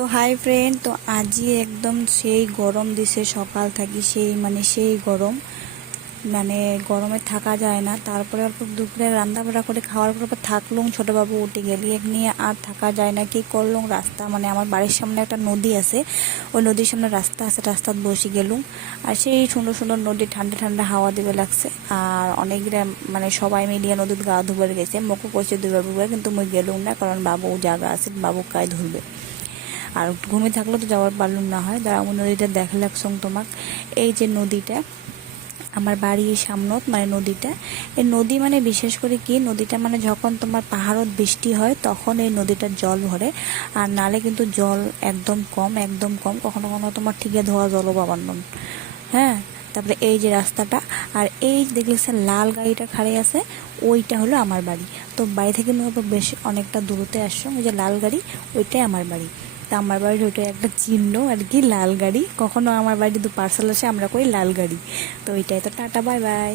তো hi friend, তো আজই একদম সেই গরম দিছে, সকাল থাকি সেই গরম, গরমে থাকা যায় না। তারপরে অল্প দুপুরে রান্না বান্না করে খাওয়ার পর থাকলুম, ছোটো বাবু উঠে গেলি এক নিয়ে আর থাকা যায় না। কি করলুম, রাস্তা আমার বাড়ির সামনে একটা নদী আছে, ওই নদীর সামনে রাস্তা আছে, রাস্তাত বসে গেলুম। আর সেই সুন্দর সুন্দর নদী, ঠান্ডা ঠান্ডা হাওয়া দিবে লাগছে। আর অনেকরা সবাই মিলিয়ে নদীর গা ধুবার গেছে, মোকো কইছে দুবার, কিন্তু মুই গেলুম না, কারণ বাবু জায়গা আছে, বাবু গায়ে ধরবে। আর ঘুমিয়ে থাকলে তো যাওয়ার পারলুম না হয়। দাঁড়া, আমি নদীটা দেখা লাগছং তোমাক। এই যে নদীটা আমার বাড়ির সামনত, নদীটা, এই নদী বিশেষ করে কি, নদীটা যখন তোমার পাহাড়ত বৃষ্টি হয় তখন এই নদীটার জল ভরে। আর নালে কিন্তু জল একদম কম, একদম কম। কখনো কখনো তোমার ঠিকে ধোয়া জলও পাবার নন। হ্যাঁ, তারপরে এই যে রাস্তাটা, আর এই দেখলেছেন লাল গাড়িটা খাড়ে আছে, ওইটা হলো আমার বাড়ি। তো বাড়ি থেকে বেশ অনেকটা দূরতে আসছো, ওই যে লাল গাড়ি, ওইটাই আমার বাড়ি। তা আমার বাড়ির ওইটা একটা চিহ্ন আর কি, লাল গাড়ি। কখনো আমার বাড়ি পার্সেল আসে, আমরা কই লাল গাড়ি। তো ওইটাই তো, টাটা, বাই বাই।